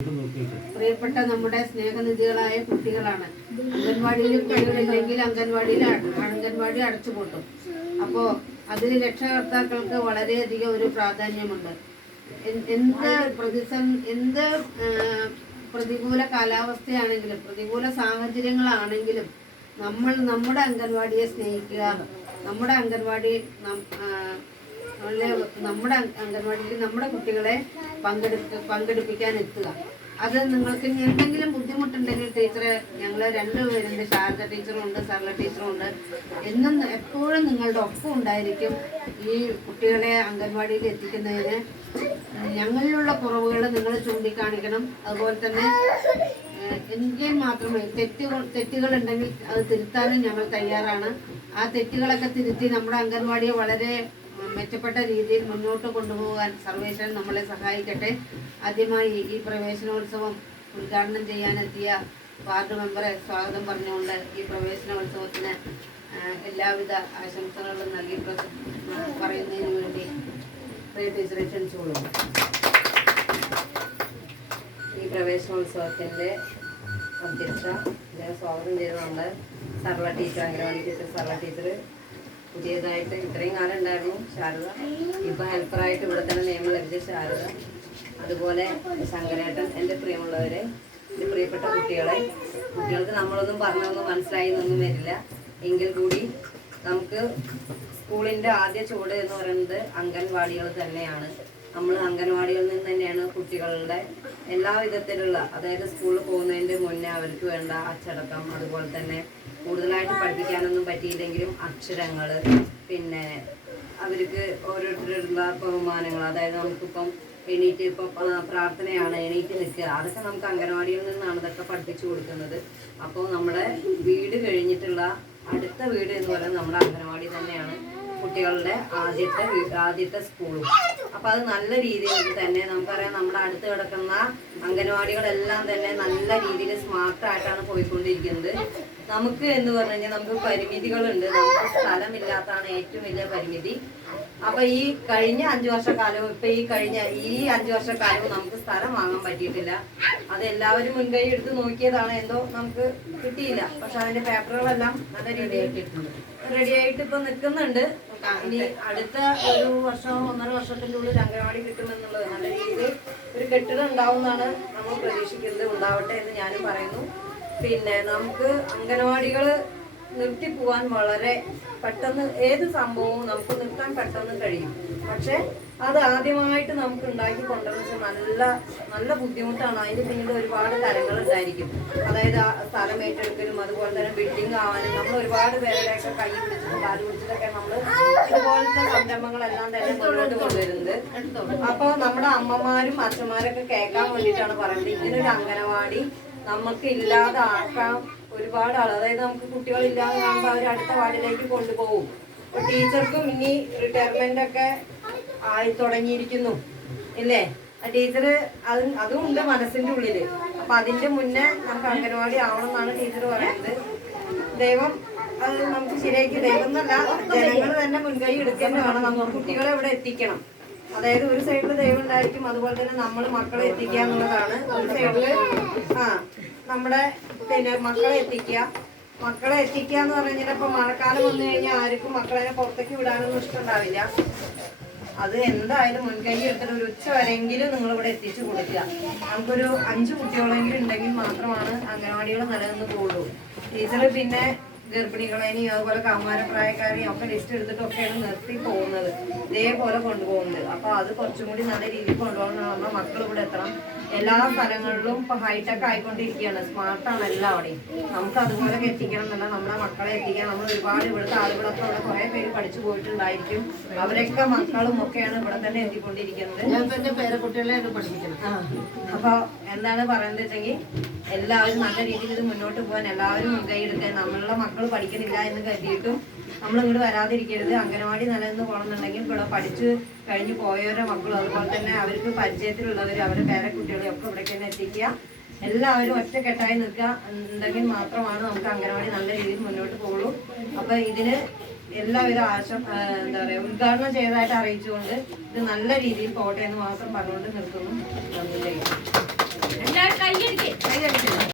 പ്രിയപ്പെട്ട നമ്മുടെ സ്നേഹനിധികളായ കുട്ടികളാണ്. അംഗൻവാടിയിലും കഴിവില്ലെങ്കിൽ അംഗൻവാടി അടച്ചുപൂട്ടും. അപ്പോൾ അതിൽ രക്ഷകർത്താക്കൾക്ക് വളരെയധികം ഒരു പ്രാധാന്യമുണ്ട്. എന്ത് പ്രതികൂല കാലാവസ്ഥയാണെങ്കിലും പ്രതികൂല സാഹചര്യങ്ങളാണെങ്കിലും നമ്മുടെ അംഗൻവാടിയെ സ്നേഹിക്കുക. നമ്മുടെ അംഗൻവാടിയിൽ നമ്മുടെ കുട്ടികളെ പങ്കെടുപ്പിക്കാൻ എത്തുക. അത് നിങ്ങൾക്ക് എന്തെങ്കിലും ബുദ്ധിമുട്ടുണ്ടെങ്കിൽ ടീച്ചറെ, ഞങ്ങൾ രണ്ടുപേരുണ്ട്, ശാരദ ടീച്ചറും ഉണ്ട്, സർല ടീച്ചറും ഉണ്ട്. എപ്പോഴും നിങ്ങളുടെ ഒപ്പം ഉണ്ടായിരിക്കും. ഈ കുട്ടികളെ അംഗൻവാടിയിൽ എത്തിക്കുന്നതിന് ഞങ്ങളിലുള്ള കുറവുകൾ നിങ്ങൾ ചൂണ്ടിക്കാണിക്കണം. അതുപോലെ തന്നെ എങ്കിൽ മാത്രമേ തെറ്റുകളുണ്ടെങ്കിൽ അത് തിരുത്താനും ഞങ്ങൾ തയ്യാറാണ്. ആ തെറ്റുകളൊക്കെ തിരുത്തി നമ്മുടെ അംഗൻവാടിയെ വളരെ മെച്ചപ്പെട്ട രീതിയിൽ മുന്നോട്ട് കൊണ്ടുപോകാൻ സർവേശ്വരൻ നമ്മളെ സഹായിക്കട്ടെ. ആദ്യമായി ഈ പ്രവേശനോത്സവം ഉദ്ഘാടനം ചെയ്യാനെത്തിയ വാർഡ് മെമ്പറെ സ്വാഗതം പറഞ്ഞുകൊണ്ട് ഈ പ്രവേശനോത്സവത്തിന് എല്ലാവിധ ആശംസകളും നൽകി പറയുന്നതിന് വേണ്ടി ടീച്ചറെ ക്ഷണിച്ചുകൊള്ളുന്നു. ഈ പ്രവേശനോത്സവത്തിൻ്റെ അധ്യക്ഷ സ്വാഗതം ചെയ്തുകൊണ്ട് സർവ ടീച്ചർ, അംഗനവാടി ടീച്ചർ സർവ ടീച്ചർ, പുതിയതായിട്ട് ഇത്രയും കാലം ഉണ്ടായിരുന്നു ശാരദ, ഇപ്പം ഹെൽപ്പറായിട്ട് ഇവിടെ തന്നെ നിയമം ലഭിച്ച ശാരദ, അതുപോലെ ശങ്കരേട്ടൻ, എൻ്റെ പ്രിയമുള്ളവരെ, എൻ്റെ പ്രിയപ്പെട്ട കുട്ടികൾക്ക് നമ്മളൊന്നും പറഞ്ഞൊന്നും മനസ്സിലായി എന്നൊന്നും വരില്ല. എങ്കിൽ കൂടി നമുക്ക് സ്കൂളിൻ്റെ ആദ്യ ചുവട് എന്ന് പറയുന്നത് അംഗൻവാടികൾ തന്നെയാണ്. നമ്മൾ അംഗൻവാടികളിൽ നിന്ന് തന്നെയാണ് കുട്ടികളുടെ എല്ലാ വിധത്തിലുള്ള, അതായത് സ്കൂളിൽ പോകുന്നതിൻ്റെ മുന്നേ അവർക്ക് വേണ്ട അച്ചടക്കം, അതുപോലെ തന്നെ കൂടുതലായിട്ട് പഠിപ്പിക്കാനൊന്നും പറ്റിയില്ലെങ്കിലും അക്ഷരങ്ങൾ, പിന്നെ അവർക്ക് ഓരോരുത്തരുള്ള ബഹുമാനങ്ങൾ, അതായത് നമുക്കിപ്പം എണീറ്റ് ഇപ്പം പ്രാർത്ഥനയാണ്, എണീറ്റ് നിൽക്കുക, അതൊക്കെ നമുക്ക് അംഗനവാടിയിൽ നിന്നാണ് ഇതൊക്കെ പഠിപ്പിച്ചു കൊടുക്കുന്നത്. അപ്പോൾ നമ്മുടെ വീട് കഴിഞ്ഞിട്ടുള്ള അടുത്ത വീട് എന്ന് പറയുന്നത് നമ്മുടെ അംഗനവാടി തന്നെയാണ്, കുട്ടികളുടെ ആദ്യത്തെ സ്കൂളും. അപ്പോൾ അത് നല്ല രീതിയിൽ തന്നെ നമുക്കറിയാം. നമ്മുടെ അടുത്ത് കിടക്കുന്ന അംഗനവാടികളെല്ലാം തന്നെ നല്ല രീതിയിൽ സ്മാർട്ടായിട്ടാണ് പോയിക്കൊണ്ടിരിക്കുന്നത്. നമുക്ക് എന്ന് പറഞ്ഞു കഴിഞ്ഞാൽ നമുക്ക് പരിമിതികളുണ്ട്. നമുക്ക് സ്ഥലമില്ലാത്തതാണ് ഏറ്റവും വലിയ പരിമിതി. അപ്പോൾ ഈ കഴിഞ്ഞ 5 വർഷക്കാലവും ഇപ്പം ഈ 5 വർഷക്കാലവും നമുക്ക് സ്ഥലം വാങ്ങാൻ പറ്റിയിട്ടില്ല. അത് എല്ലാവരും മുൻകൈ എടുത്ത് നോക്കിയതാണ്, എന്തോ നമുക്ക് കിട്ടിയില്ല. പക്ഷെ അതിന്റെ പേപ്പറുകളെല്ലാം നല്ല രീതിയിൽ റെഡിയായിട്ട് ഇപ്പൊ നിൽക്കുന്നുണ്ട്. ഇനി അടുത്ത 1 വർഷം 1.5 വർഷത്തിന്റെ ഉള്ളിൽ അംഗനവാടി കിട്ടുമെന്നുള്ളത് നല്ല രീതിയിൽ ഒരു കെട്ടിടം ഉണ്ടാവുമെന്നാണ് നമ്മൾ പ്രതീക്ഷിക്കുന്നത്. ഉണ്ടാവട്ടെ എന്ന് ഞാനും പറയുന്നു. പിന്നെ നമുക്ക് അംഗനവാടികൾ നിർത്തിപ്പോവാൻ വളരെ പെട്ടെന്ന്, ഏത് സംഭവവും നമുക്ക് നിർത്താൻ പെട്ടെന്ന് കഴിയും. പക്ഷെ അത് ആദ്യമായിട്ട് നമുക്ക് ഉണ്ടാക്കി കൊണ്ടുവരുന്ന നല്ല ബുദ്ധിമുട്ടാണ്. അതിന് പിന്നീട് ഒരുപാട് തരങ്ങൾ ഉണ്ടായിരിക്കും. അതായത് സ്ഥലം ഏറ്റെടുക്കലും, അതുപോലെ തന്നെ ബിൽഡിംഗ് ആവാനും, നമ്മൾ ഒരുപാട് പേരുടെയൊക്കെ കൈ പിടിച്ചിട്ടും കാല് പിടിച്ചിട്ടൊക്കെ നമ്മൾ ഇതുപോലത്തെ സംരംഭങ്ങളെല്ലാം തന്നെ മുന്നോട്ട് കൊണ്ടുവരുന്നത്. അപ്പോൾ നമ്മുടെ അമ്മമാരും അച്ഛന്മാരൊക്കെ കേൾക്കാൻ വേണ്ടിയിട്ടാണ് പറയുന്നത്, ഇങ്ങനൊരു അംഗനവാടി നമുക്ക് ഇല്ലാതെ ആക്കാം. ഒരുപാട് ആൾ, അതായത് നമുക്ക് കുട്ടികളില്ലാതെ കാണുമ്പോൾ അവർ അടുത്ത വാർഡിലേക്ക് കൊണ്ടുപോകും. അപ്പോൾ ടീച്ചർക്കും ഇനി റിട്ടയർമെന്റ് ഒക്കെ ആയി തുടങ്ങിയിരിക്കുന്നു ഇല്ലേ? ടീച്ചർ അതും ഉണ്ട് മനസ്സിന്റെ ഉള്ളില്. അപ്പൊ അതിന്റെ മുന്നേ നമുക്ക് അംഗനവാടി ആവണം എന്നാണ് ടീച്ചർ പറയുന്നത്. ദൈവം അത് നമുക്ക് ശരിയാക്കി, ദൈവം എന്നല്ല, ജനങ്ങൾ തന്നെ മുൻകൈ എടുക്കേണ്ടി വേണം. നമുക്ക് കുട്ടികളെ ഇവിടെ എത്തിക്കണം. അതായത് ഒരു സൈഡിൽ ദൈവം ഉണ്ടായിരിക്കും, അതുപോലെ തന്നെ നമ്മൾ മക്കളെ എത്തിക്കുക എന്നുള്ളതാണ്. ഒരു സൈഡില് നമ്മുടെ പിന്നെ മക്കളെ എത്തിക്കുക എന്ന് പറഞ്ഞാൽ ഇപ്പൊ മഴക്കാലം വന്നു കഴിഞ്ഞാൽ ആർക്കും മക്കളെ പുറത്തേക്ക് വിടാനൊന്നും ഇഷ്ടമുണ്ടാവില്ല. അത് എന്തായാലും മുൻകൈ എടുത്തിട്ട് ഒരു ഉച്ച വരെയെങ്കിലും നിങ്ങളിവിടെ എത്തിച്ചു കൊടുക്കുക. നമുക്കൊരു 5 കുട്ടികളെങ്കിലും ഉണ്ടെങ്കിൽ മാത്രമാണ് അംഗനവാടികൾ നിലനിന്ന് പോകുള്ളൂ. ടീച്ചർ പിന്നെ ഗർഭിണികളെയും അതുപോലെ കൗമാരപ്രായക്കാരെയും ഒക്കെ ലിസ്റ്റ് എടുത്തിട്ടൊക്കെയാണ് നിർത്തി പോകുന്നത്, ഇതേപോലെ കൊണ്ടുപോകുന്നത്. അപ്പോൾ അത് കുറച്ചും കൂടി നല്ല രീതിയിൽ കൊണ്ടുപോകണം. നമ്മുടെ മക്കൾ ഇവിടെ എത്തണം. എല്ലാ സ്ഥലങ്ങളിലും ഇപ്പൊ ഹൈടെക് ആയിക്കൊണ്ടിരിക്കുകയാണ്, സ്മാർട്ടാണ് എല്ലാവിടെയും. നമുക്ക് അതുപോലെ എത്തിക്കണം എന്നല്ല, നമ്മുടെ മക്കളെ എത്തിക്കാൻ നമ്മൾ ഒരുപാട് ഇവിടുത്തെ ആളുകളൊക്കെ ഇവിടെ കുറെ പേര് പഠിച്ചു പോയിട്ടുണ്ടായിരിക്കും. അവരൊക്കെ മക്കളും ഒക്കെയാണ് ഇവിടെ തന്നെ എത്തിക്കൊണ്ടിരിക്കുന്നത്. പേരക്കുട്ടികളെയാണ് പഠിപ്പിക്കണം. അപ്പൊ എന്താണ് പറയുന്നത് വെച്ചെങ്കിൽ എല്ലാവരും നല്ല രീതിയിൽ ഇത് മുന്നോട്ട് പോകാൻ എല്ലാവരും മുൻകൈ എടുക്കാൻ. നമ്മളുടെ മക്കൾ പഠിക്കണില്ല എന്ന് കരുതിയിട്ടും നമ്മൾ ഇങ്ങോട്ട് വരാതിരിക്കരുത്. അംഗനവാടി നിലനിന്ന് പോകണമെന്നുണ്ടെങ്കിൽ ഇവിടെ പഠിച്ച് കഴിഞ്ഞ് പോയവരുടെ മക്കളും, അതുപോലെ തന്നെ അവർക്ക് പരിചയത്തിലുള്ളവർ, അവരുടെ പേരക്കുട്ടികളെയും ഒക്കെ ഇവിടേക്ക് തന്നെ എത്തിക്കുക. എല്ലാവരും ഒറ്റക്കെട്ടായി നിൽക്കുക ഉണ്ടെങ്കിൽ മാത്രമാണ് നമുക്ക് അംഗനവാടി നല്ല രീതിയിൽ മുന്നോട്ട് പോകുള്ളൂ. അപ്പൊ ഇതിന് എല്ലാവിധ എന്താ പറയുക ഉദ്ഘാടനം ചെയ്തതായിട്ട് അറിയിച്ചുകൊണ്ട് ഇത് നല്ല രീതിയിൽ പോട്ടെ എന്ന് മാത്രം പറഞ്ഞുകൊണ്ട് നിർത്തുന്നു. നന്ദി.